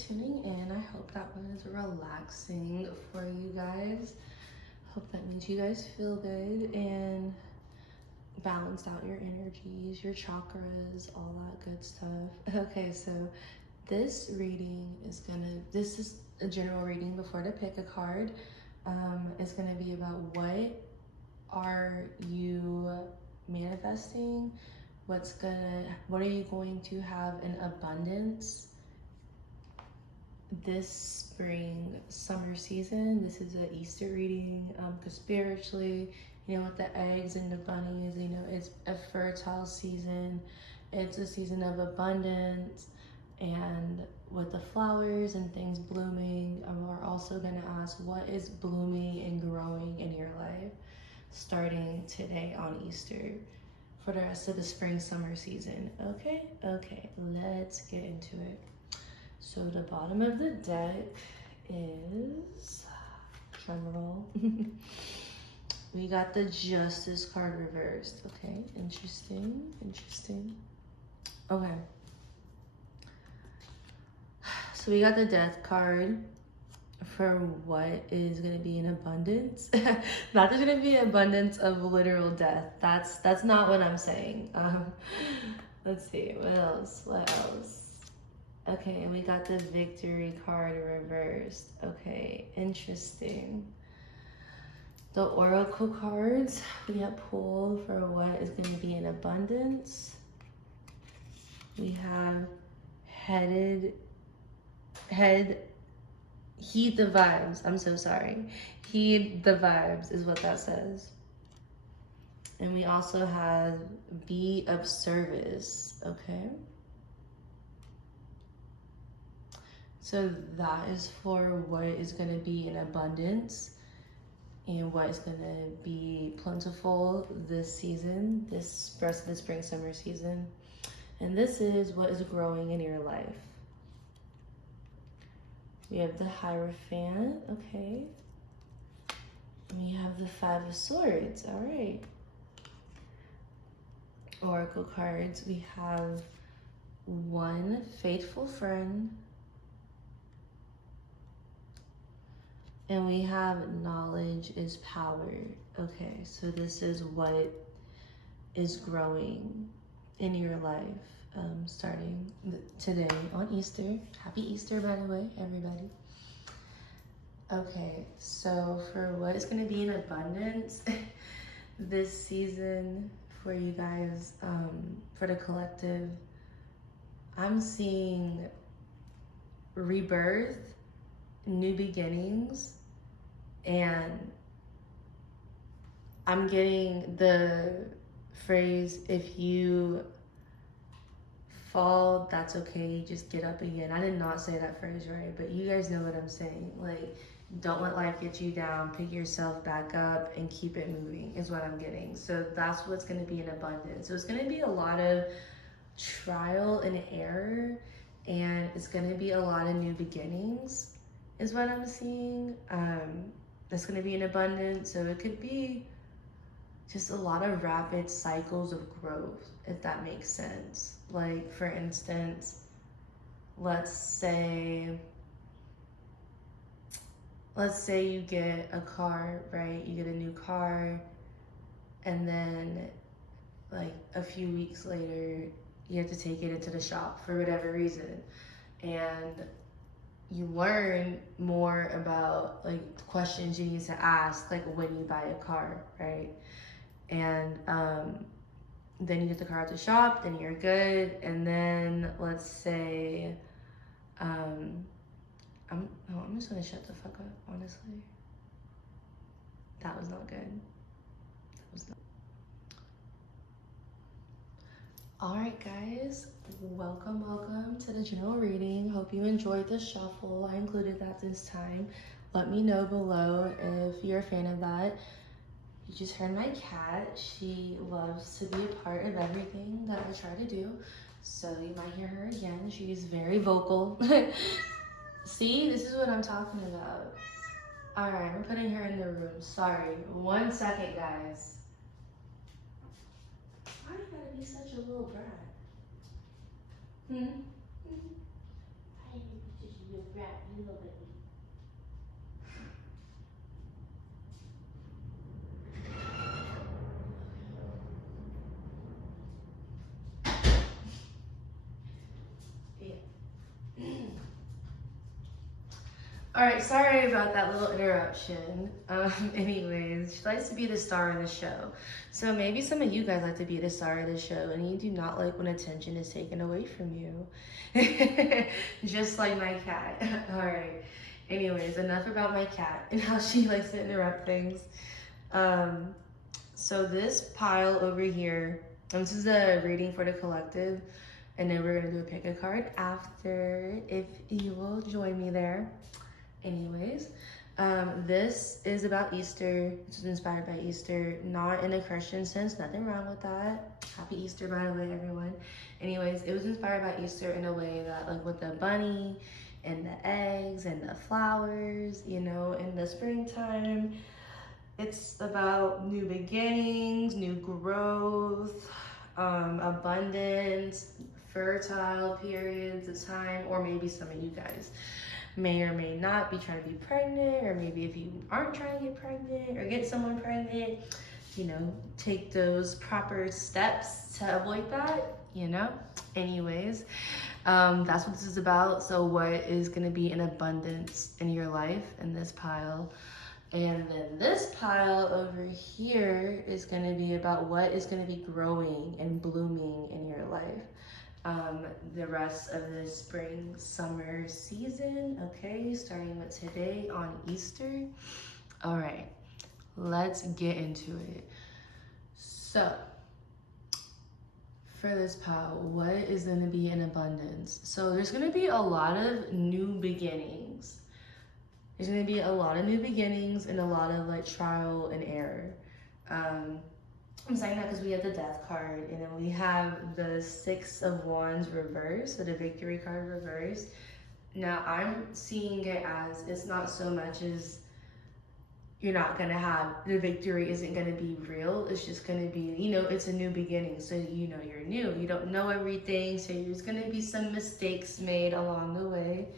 tuning in. I hope that was relaxing for you guys. Hope that means you guys feel good and balanced out your energies, your chakras, all that good stuff. Okay, so this reading this is a general reading before to pick a card. It's gonna be about what are you manifesting? What are you going to have in abundance this spring, summer season? This is an Easter reading, because spiritually, with the eggs and the bunnies, it's a fertile season. It's a season of abundance, and with the flowers and things blooming, we're also going to ask what is blooming and growing in your life starting today on Easter for the rest of the spring, summer season. Okay, let's get into it. So the bottom of the deck is, drum roll, we got the Justice card reversed. Okay, interesting. Okay. So we got the Death card for what is going to be in abundance. Not there's going to be abundance of literal death. That's not what I'm saying. Let's see, what else? Okay, and we got the Victory card reversed. Okay, interesting. The Oracle cards we have pulled for what is going to be in abundance. We have heed the vibes. I'm so sorry. Heed the vibes is what that says. And we also have be of service. Okay. So that is for what is going to be in abundance and what is going to be plentiful this season, this rest of the spring, summer season. And this is what is growing in your life. We have the Hierophant, okay. We have the Five of Swords, all right. Oracle cards, we have one faithful friend, and we have knowledge is power. Okay, so this is what is growing in your life, starting today on Easter. Happy Easter, by the way, everybody. Okay, so for what is going to be in abundance this season for you guys, for the collective, I'm seeing rebirth, new beginnings, and I'm getting the phrase, if you fall, that's okay, just get up again. I did not say that phrase right, but you guys know what I'm saying. Like, don't let life get you down, pick yourself back up and keep it moving is what I'm getting. So that's what's going to be in abundance. So it's going to be a lot of trial and error, and it's going to be a lot of new beginnings is what I'm seeing. That's going to be in abundance. So it could be just a lot of rapid cycles of growth, if that makes sense. Like, for instance, let's say you get a car, right? You get a new car, and then like a few weeks later, you have to take it into the shop for whatever reason. And you learn more about like the questions you need to ask, like when you buy a car, right? And then you get the car at the shop, then you're good. And then let's say, I'm just gonna shut the fuck up, honestly. That was not good. All right, guys, welcome to the general reading. Hope you enjoyed the shuffle. I included that this time. Let me know below if you're a fan of that. You just heard my cat. She loves to be a part of everything that I try to do. So you might hear her again. She's very vocal. See, this is what I'm talking about. All right, I'm putting her in the room. Sorry, 1 second, guys. Why you gotta be such a little brat? I didn't just you. All right, sorry about that little interruption. Anyways, she likes to be the star of the show. So maybe some of you guys like to be the star of the show and you do not like when attention is taken away from you. Just like my cat. All right. Anyways, enough about my cat and how she likes to interrupt things. Um, so this pile over here, this is a reading for the collective, and then we're gonna do a pick a card after if you will join me there. Anyways, this is about Easter. This is inspired by Easter, not in a Christian sense, nothing wrong with that. Happy Easter, by the way, everyone. Anyways, it was inspired by Easter in a way that, like, with the bunny and the eggs and the flowers, you know, in the springtime. It's about new beginnings, new growth, abundance, fertile periods of time, or maybe some of you guys may or may not be trying to be pregnant, or maybe if you aren't trying to get pregnant or get someone pregnant, you know, take those proper steps to avoid that, you know. Anyways, that's what this is about. So what is going to be in abundance in your life in this pile? And then this pile over here is going to be about what is going to be growing and blooming in your life. The rest of the spring summer season, okay, starting with today on Easter. All right, let's get into it. So for this pile, what is going to be in abundance? So there's going to be a lot of new beginnings. There's going to be a lot of new beginnings and a lot of like trial and error. I'm saying that because we have the death card, and then we have the 6 of Wands reversed, so the victory card reversed. Now I'm seeing it as it's not so much as you're not gonna have, the victory isn't gonna be real. It's just gonna be, you know, it's a new beginning. So, you know, you're new, you don't know everything. So there's gonna be some mistakes made along the way,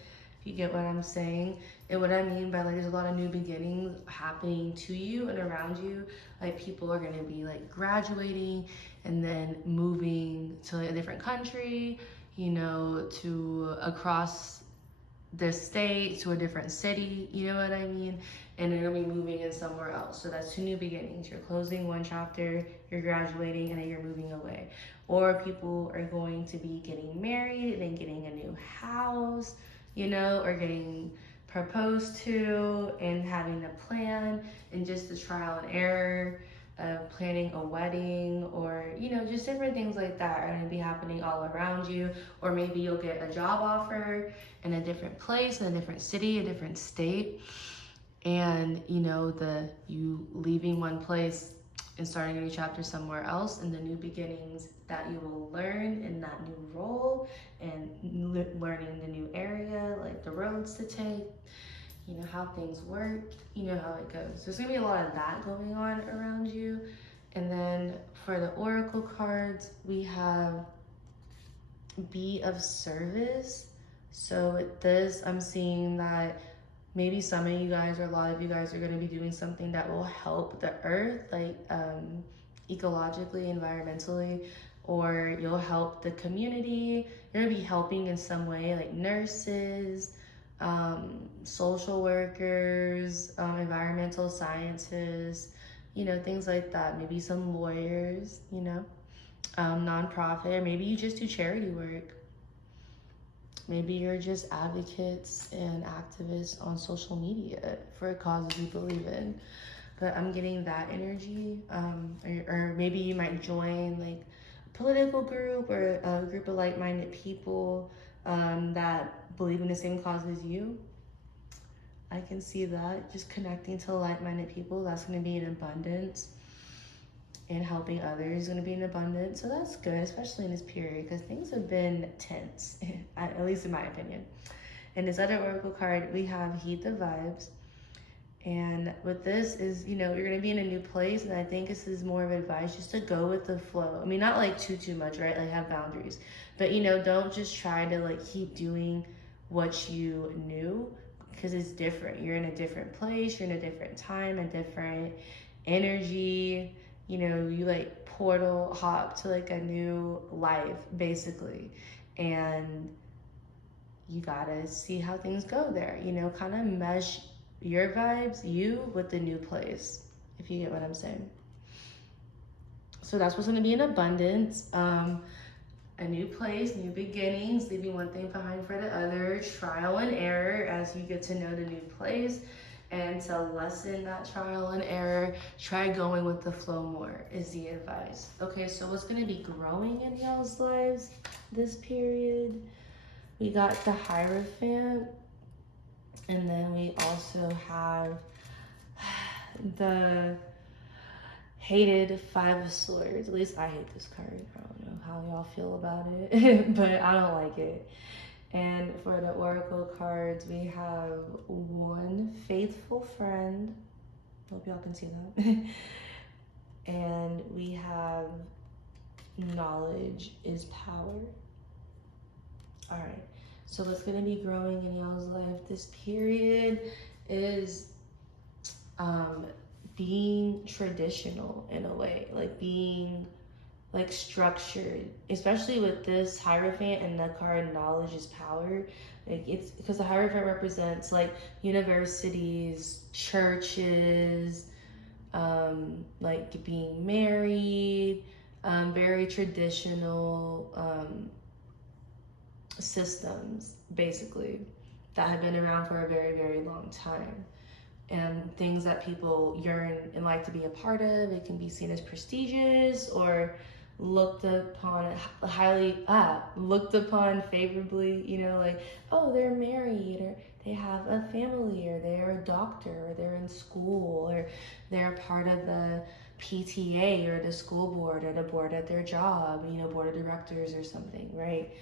if you get what I'm saying. And what I mean by like, there's a lot of new beginnings happening to you and around you. Like people are gonna be like graduating and then moving to a different country, you know, to across the state, to a different city, you know what I mean? And they're gonna be moving in somewhere else. So that's 2 new beginnings. You're closing one chapter, you're graduating, and then you're moving away. Or people are going to be getting married and then getting a new house, you know, or getting proposed to and having a plan, and just the trial and error of planning a wedding, or, you know, just different things like that are going to be happening all around you. Or maybe you'll get a job offer in a different place, in a different city, a different state, and, you know, you leaving one place and starting a new chapter somewhere else, and the new beginnings that you will learn in that new role, and learning the new area, like the roads to take, you know, how things work, you know how it goes. So there's gonna be a lot of that going on around you. And then for the oracle cards, we have be of service. So with this, I'm seeing that maybe some of you guys, or a lot of you guys, are going to be doing something that will help the earth, like ecologically, environmentally, or you'll help the community. You're going to be helping in some way, like nurses, social workers, environmental scientists, you know, things like that. Maybe some lawyers, you know, nonprofit, or maybe you just do charity work. Maybe you're just advocates and activists on social media for causes you believe in. But I'm getting that energy. Or maybe you might join like a political group, or a group of like-minded people that believe in the same cause as you. I can see that. Just connecting to like-minded people, that's going to be in abundance. And helping others is going to be in abundance. So that's good, especially in this period, because things have been tense, at least in my opinion. And this other oracle card, we have Heed the Vibes. And with this is, you know, you're going to be in a new place, and I think this is more of advice just to go with the flow. I mean, not like too much, right? Like have boundaries. But, you know, don't just try to like keep doing what you knew. because it's different. You're in a different place, you're in a different time, a different energy. You know, you like portal hop to like a new life, basically. And you gotta see how things go there, you know, kind of mesh your vibes, you, with the new place, if you get what I'm saying. So that's what's gonna be in abundance. A new place, new beginnings, leaving one thing behind for the other, trial and error as you get to know the new place. And to lessen that trial and error, try going with the flow more, is the advice. Okay, so what's gonna be growing in y'all's lives this period? We got the Hierophant, and then we also have the hated Five of Swords. At least I hate this card. I don't know how y'all feel about it, but I don't like it. And for the Oracle cards, we have one faithful friend. Hope y'all can see that. And we have knowledge is power. All right. So what's going to be growing in y'all's life this period is being traditional in a way, like being like structured, especially with this Hierophant and the card knowledge is power. Like it's because the Hierophant represents like universities, churches, like being married, very traditional systems basically that have been around for a very, very long time. And things that people yearn and like to be a part of. It can be seen as prestigious or looked upon looked upon favorably, you know, like, oh, they're married, or they have a family, or they're a doctor, or they're in school, or they're part of the PTA or the school board or the board at their job, you know, board of directors or something, right?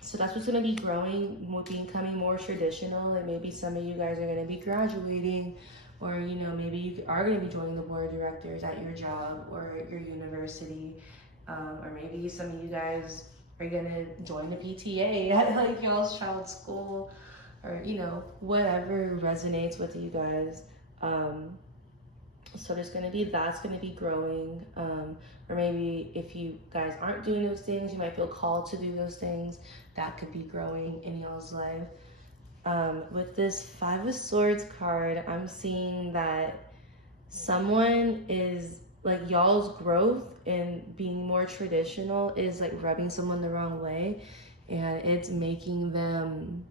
So that's what's going to be growing, becoming more traditional. Like maybe some of you guys are going to be graduating, or, you know, maybe you are going to be joining the board of directors at your job or at your university. Or maybe some of you guys are going to join the PTA at like y'all's child's school, or, you know, whatever resonates with you guys. So that's going to be growing. Or maybe if you guys aren't doing those things, you might feel called to do those things. That could be growing in y'all's life. With this Five of Swords card, I'm seeing that someone is like, y'all's growth in being more traditional is like rubbing someone the wrong way, and it's making them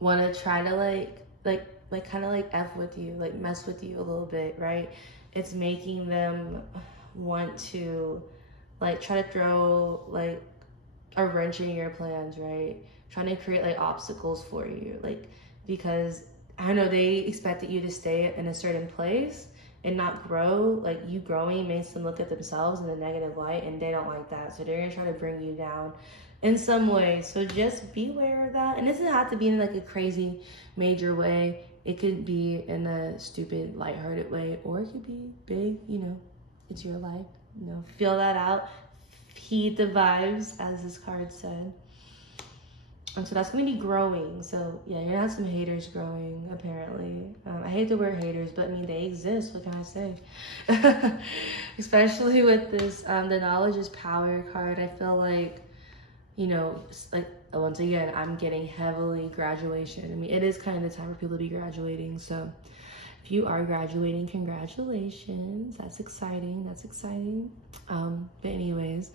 want to try to like kind of like F with you, like mess with you a little bit, right? It's making them want to like try to throw like a wrench in your plans, right? Trying to create like obstacles for you, like, because I know they expected you to stay in a certain place and not grow. Like you growing makes them look at themselves in a negative light, and they don't like that, so they're gonna try to bring you down in some way. So just be aware of that. And it doesn't have to be in like a crazy major way. It could be in a stupid lighthearted way, or it could be big, you know, it's your life, you know, feel that out, heed the vibes, as this card said. And so that's going to be growing. So yeah, you're gonna have some haters growing, apparently. I hate the word haters, but I mean, they exist. What can I say? Especially with this, the knowledge is power card. I feel like, you know, like once again, I'm getting heavily graduation. I mean, it is kind of the time for people to be graduating. So if you are graduating, congratulations. That's exciting. That's exciting. But anyways,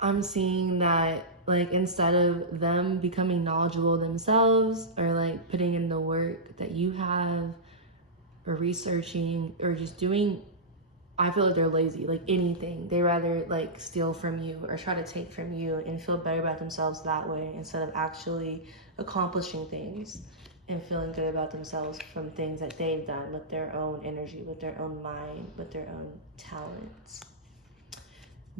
I'm seeing that like instead of them becoming knowledgeable themselves, or like putting in the work that you have, or researching, or just doing, I feel like they're lazy, like anything. They rather like steal from you or try to take from you and feel better about themselves that way, instead of actually accomplishing things and feeling good about themselves from things that they've done with their own energy, with their own mind, with their own talents.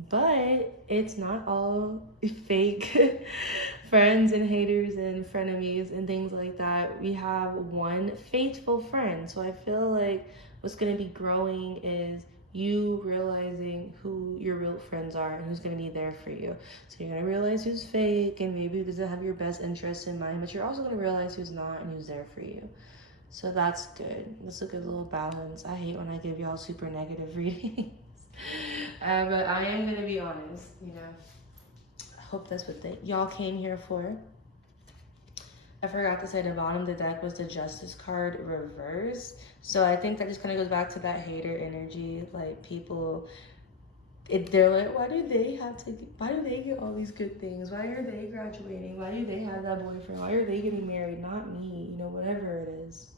But it's not all fake friends and haters and frenemies and things like that. We have one faithful friend. So I feel like what's going to be growing is You realizing who your real friends are and who's going to be there for you. So you're going to realize who's fake and maybe who doesn't have your best interest in mind, but you're also going to realize who's not and who's there for you. So that's good. That's a good little balance. I hate when I give y'all super negative readings. But I am going to be honest, you know. I hope that's what y'all came here for. I forgot to say the bottom of the deck was the Justice card reverse. So I think that just kind of goes back to that hater energy. Like people, they're like, why do they get all these good things? Why are they graduating? Why do they have that boyfriend? Why are they getting married? Not me, you know, whatever it is.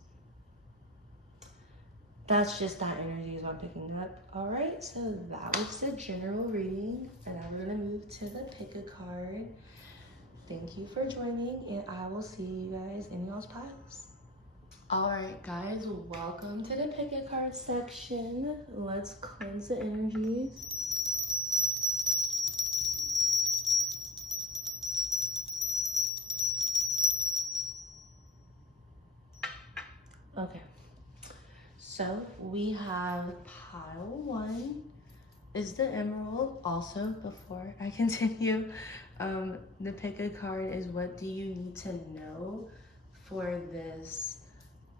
That's just that energy is what I'm picking up. All right, so that was the general reading. And now we're gonna move to the pick a card. Thank you for joining, and I will see you guys in y'all's piles. All right, guys, welcome to the pick a card section. Let's cleanse the energies. Okay, so we have pile 1 is the emerald. Also, before I continue, the pick a card is what do you need to know for this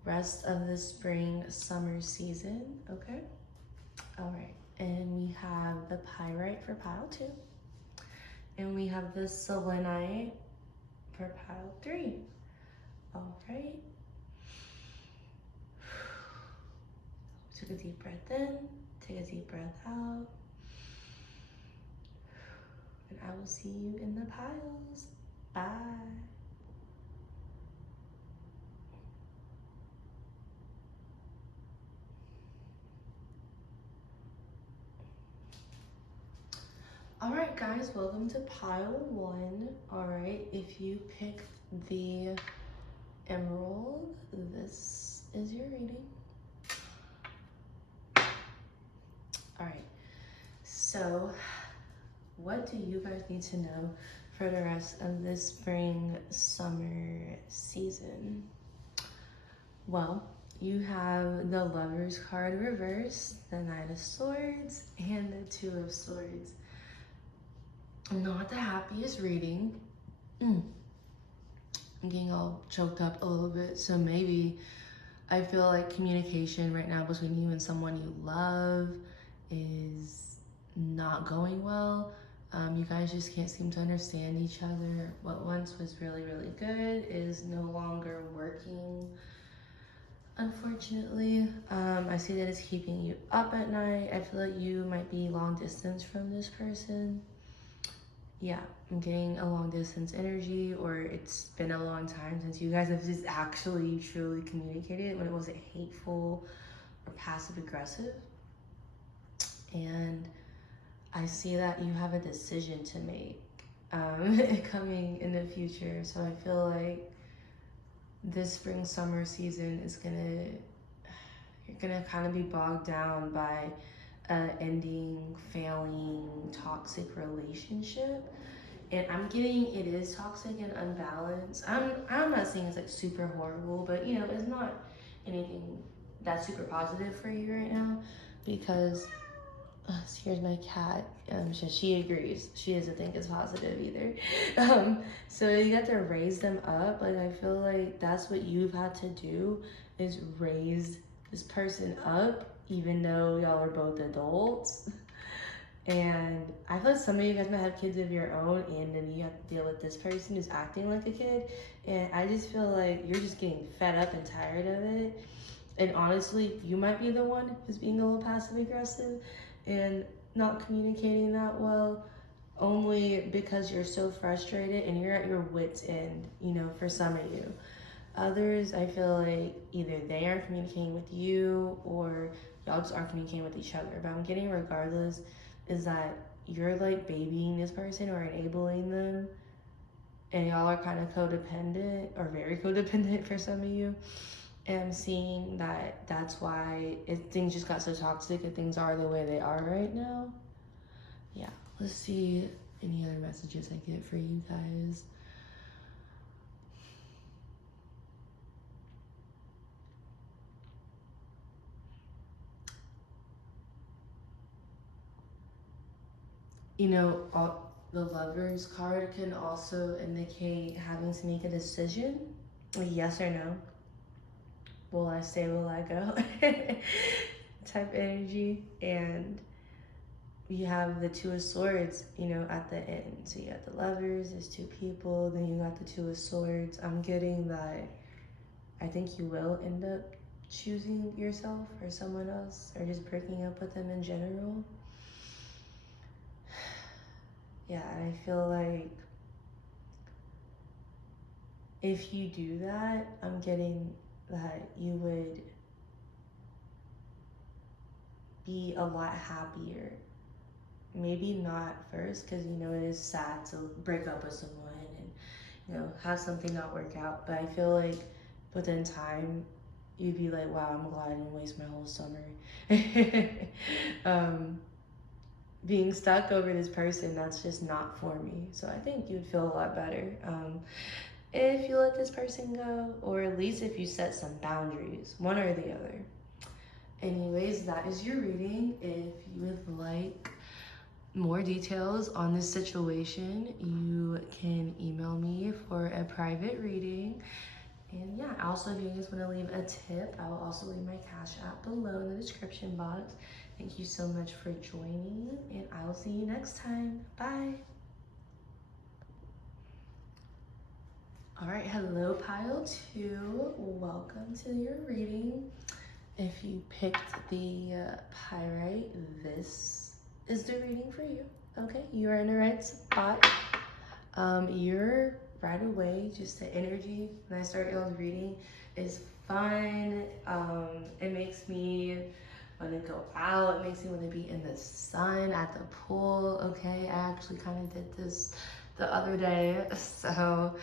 rest of the spring summer season. Okay, all right, and we have the pyrite for pile 2, and we have the selenite for pile 3. All right, took a deep breath in, take a deep breath out, and I will see you in the piles. Bye. All right, guys, welcome to pile 1. All right, if you pick the emerald, this is your reading. All right, so what do you guys need to know for the rest of this spring summer season? Well, you have the Lovers card reversed, the Knight of Swords, and the Two of Swords. Not the happiest reading. I'm getting all choked up a little bit, so maybe I feel like communication right now between you and someone you love is not going well. You guys just can't seem to understand each other. What once was really, really good is no longer working, unfortunately. I see that it's keeping you up at night. I feel like you might be long distance from this person. Yeah, I'm getting a long distance energy, or it's been a long time since you guys have just actually truly communicated when it wasn't hateful or passive aggressive. And I see that you have a decision to make coming in the future. So I feel like this spring summer season is you're gonna kind of be bogged down by ending, failing, toxic relationship. And I'm getting it is toxic and unbalanced. I'm not saying it's like super horrible, but you know, it's not anything that's super positive for you right now, because here's my cat. She agrees. She doesn't think it's positive either. So you got to raise them up. Like I feel like that's what you've had to do, is raise this person up, even though y'all are both adults. And I feel like some of you guys might have kids of your own, and then you have to deal with this person who's acting like a kid. And I just feel like you're just getting fed up and tired of it. And honestly, you might be the one who's being a little passive aggressive and not communicating that well, only because you're so frustrated and you're at your wit's end, you know, for some of you. Others, I feel like either they aren't communicating with you or y'all just aren't communicating with each other. But I'm getting, regardless, is that you're like babying this person or enabling them, and y'all are kind of codependent, or very codependent for some of you. And I'm seeing that that's why things just got so toxic and things are the way they are right now. Yeah, let's see any other messages I get for you guys. you know, the Lovers card can also indicate having to make a decision, like yes or no. Will I stay, will I go? type energy. And you have the Two of Swords, you know, at the end. So you got the Lovers, there's two people, then you got the Two of Swords. I'm getting that I think you will end up choosing yourself or someone else, or just breaking up with them in general. Yeah, I feel like if you do that, I'm getting that you would be a lot happier. Maybe not first, because you know it is sad to break up with someone and, you know, have something not work out. But I feel like within time, you'd be like, wow, I'm glad I didn't waste my whole summer being stuck over this person that's just not for me. So I think you'd feel a lot better if you let this person go, or at least if you set some boundaries, one or the other. Anyways, that is your reading. If you would like more details on this situation, you can email me for a private reading. And yeah, also if you just want to leave a tip, I will also leave my Cash App below in the description box. Thank you so much for joining, and I will see you next time. Bye. All right, hello pile 2. Welcome to your reading. If you picked the pyrite, this is the reading for you. Okay, you are in the right spot. You're right away, just the energy when I start y'all's reading is fun. It makes me want to go out. It makes me want to be in the sun at the pool. Okay, I actually kind of did this the other day, so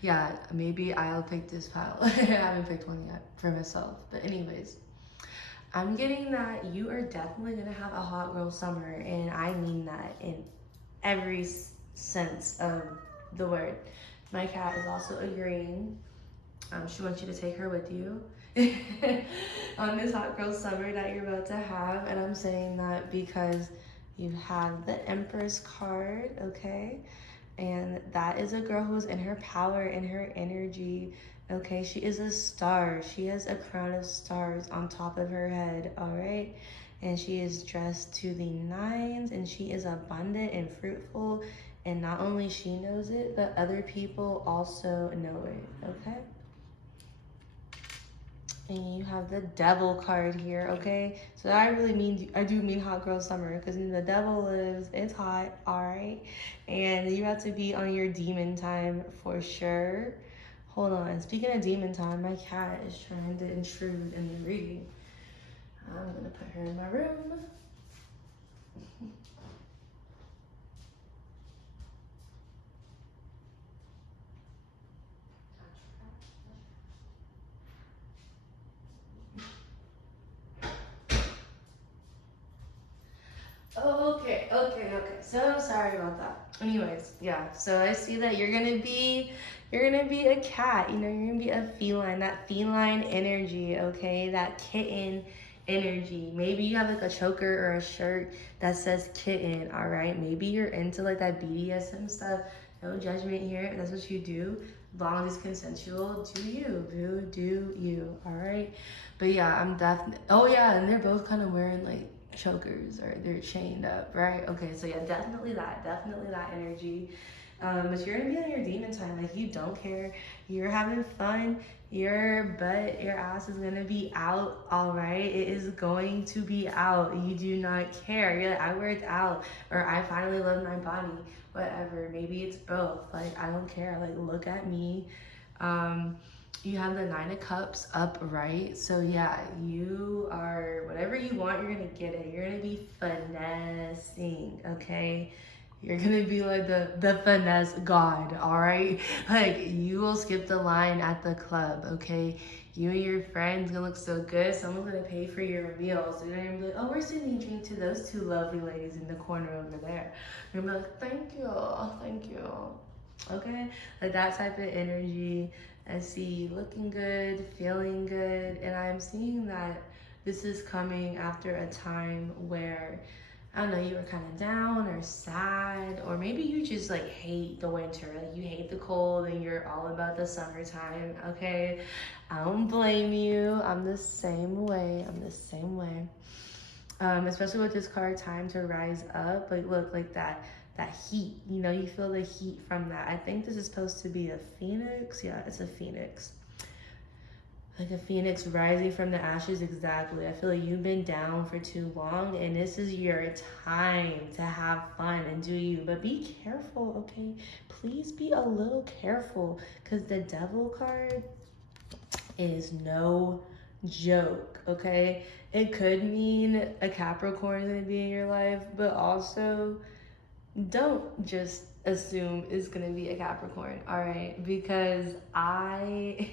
yeah, maybe I'll pick this pile. I haven't picked one yet for myself, but anyways, I'm getting that you are definitely gonna have a hot girl summer, and I mean that in every sense of the word. My cat is also agreeing. She wants you to take her with you on this hot girl summer that you're about to have. And I'm saying that because you have the Empress card, okay? And that is a girl who's in her power, in her energy, okay? She is a star. She has a crown of stars on top of her head, all right? And she is dressed to the nines, and she is abundant and fruitful. And not only she knows it, but other people also know it, okay? And you have the Devil card here, okay? So I do mean hot girl summer, because the Devil lives, it's hot, all right? And you have to be on your demon time for sure. Hold on, speaking of demon time, my cat is trying to intrude in the reading. I'm gonna put her in my room. Okay. So sorry about that. Anyways, yeah. So I see that you're gonna be a cat. You know, you're gonna be a feline. That feline energy. Okay, that kitten energy. Maybe you have like a choker or a shirt that says kitten. All right. Maybe you're into like that BDSM stuff. No judgment here. If that's what you do. As long as it's consensual, do you, boo, do you. All right. But yeah, I'm definitely. Oh yeah, and they're both kind of wearing like chokers, or they're chained up, right? Okay, so yeah, definitely that energy. But you're gonna be on your demon time, like you don't care, you're having fun, your ass is gonna be out, all right? It is going to be out. You do not care. You're like, I worked out, or I finally love my body, whatever. Maybe it's both. Like, I don't care. Like, look at me. You have the Nine of Cups upright. So yeah, you are, whatever you want, you're gonna get it. You're gonna be finessing, okay? You're gonna be like the finesse god, all right? Like, you will skip the line at the club, okay? You and your friends gonna look so good. Someone's gonna pay for your meals. They're gonna be like, oh, we're sending a drink to those two lovely ladies in the corner over there. You're gonna be like, thank you. Okay? Like that type of energy. I see looking good, feeling good, and I'm seeing that this is coming after a time where I don't know, you were kind of down or sad, or maybe you just like hate the winter, like you hate the cold and you're all about the summertime, okay? I don't blame you. I'm the same way. I'm the same way. Especially with this card, time to rise up. Like, look, like that heat, you know, you feel the heat from that. I think this is supposed to be a phoenix. Yeah, it's a phoenix. Like a phoenix rising from the ashes, exactly. I feel like you've been down for too long, and this is your time to have fun and do you. But be careful, okay? Please be a little careful, because the devil card is no joke, okay? It could mean a Capricorn is gonna be in your life, but also don't just assume it's gonna be a Capricorn, all right? Because I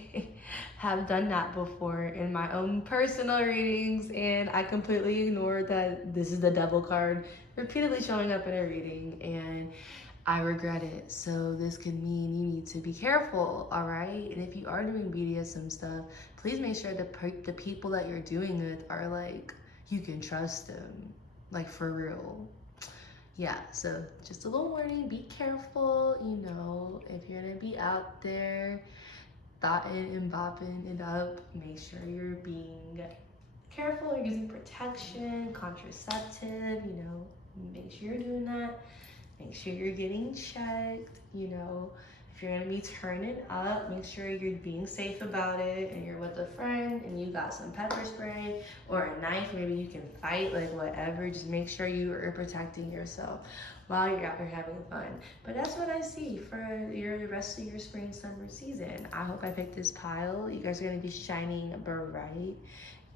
have done that before in my own personal readings, and I completely ignored that this is the devil card repeatedly showing up in a reading, and I regret it. So this could mean you need to be careful, all right? And if you are doing BDSM stuff, please make sure the people that you're doing with are like, you can trust them, like for real. Yeah, so just a little warning, be careful, you know, if you're gonna be out there thotting and bopping it up, make sure you're being careful, you're using protection, contraceptive, you know, make sure you're doing that. Make sure you're getting checked, you know. If you're gonna be turning up, make sure you're being safe about it and you're with a friend and you got some pepper spray or a knife, maybe you can fight, like whatever. Just make sure you are protecting yourself while you're out here having fun. But that's what I see for the rest of your spring, summer season. I hope I picked this pile. You guys are gonna be shining bright,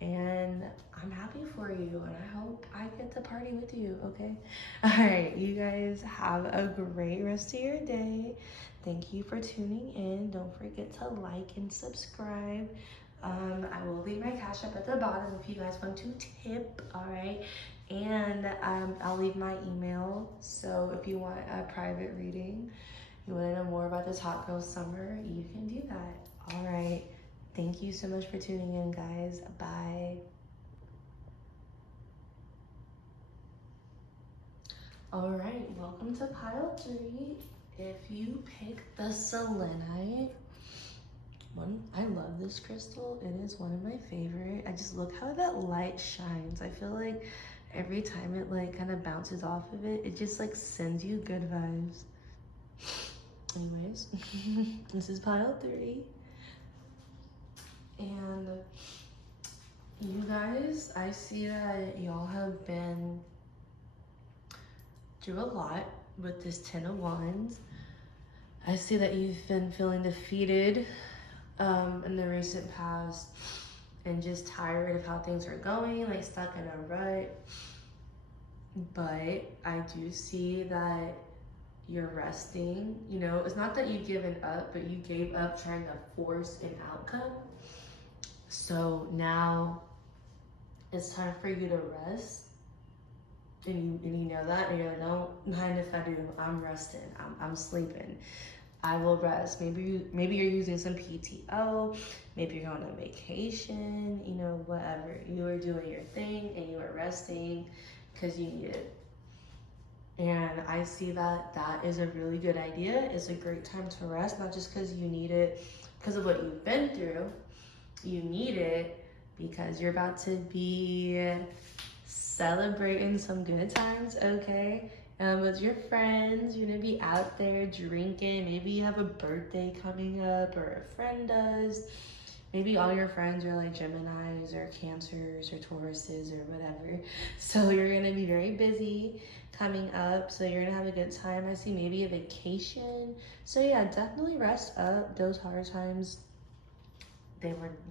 and I'm happy for you, and I hope I get to party with you, okay? All right, you guys have a great rest of your day. Thank you for tuning in. Don't forget to like and subscribe. I will leave my cash up at the bottom if you guys want to tip, all right? And I'll leave my email, so if you want a private reading, you want to know more about this hot girl summer, you can do that. All right. Thank you so much for tuning in, guys. Bye. All right, welcome to pile 3. If you pick the selenite, I love this crystal. It is one of my favorite. I just look how that light shines. I feel like every time it like kind of bounces off of it, it just like sends you good vibes. Anyways, this is pile 3. And you guys, I see that y'all have been through a lot with this 10 of Wands. I see that you've been feeling defeated in the recent past and just tired of how things are going, like stuck in a rut. But I do see that you're resting. You know, it's not that you've given up, but you gave up trying to force an outcome. So now it's time for you to rest. And you know that, and you're like, no, mind if I do, I'm resting, I'm sleeping. I will rest. Maybe you're using some PTO, maybe you're going on vacation, you know, whatever. You are doing your thing and you are resting because you need it. And I see that that is a really good idea. It's a great time to rest, not just because you need it because of what you've been through. You need it because you're about to be celebrating some good times, okay? With your friends, you're gonna be out there drinking. Maybe you have a birthday coming up, or a friend does. Maybe all your friends are like Geminis or Cancers or Tauruses or whatever. So you're gonna be very busy coming up. So you're gonna have a good time. I see maybe a vacation. So yeah, definitely rest up. Those hard times,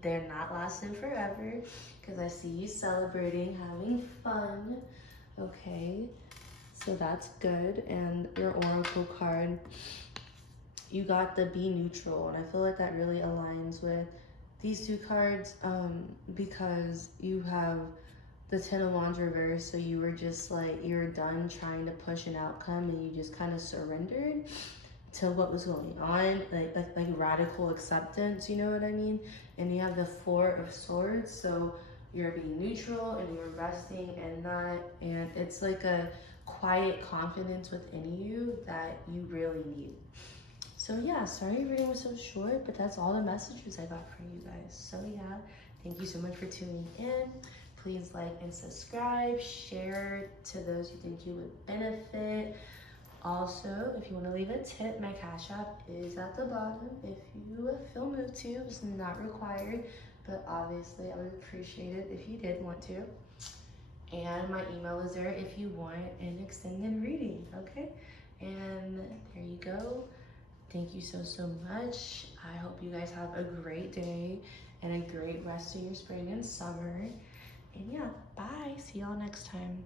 they're not lasting forever, because I see you celebrating, having fun. Okay, so that's good. And your oracle card, you got the be neutral, and I feel like that really aligns with these two cards, because you have the 10 of Wands reversed, so you were just like, you're done trying to push an outcome and you just kind of surrendered to what was going on, like radical acceptance, you know what I mean? And you have the 4 of Swords, so you're being neutral and you're resting and not, and it's like a quiet confidence within you that you really need. So yeah, sorry your video was so short, but that's all the messages I got for you guys. So yeah, thank you so much for tuning in. Please like and subscribe, share to those you think you would benefit. Also, if you want to leave a tip, my Cash App is at the bottom. If you feel moved to, it's not required, but obviously I would appreciate it if you did want to. And my email is there if you want an extended reading, okay? And there you go. Thank you so, so much. I hope you guys have a great day and a great rest of your spring and summer. And yeah, bye. See y'all next time.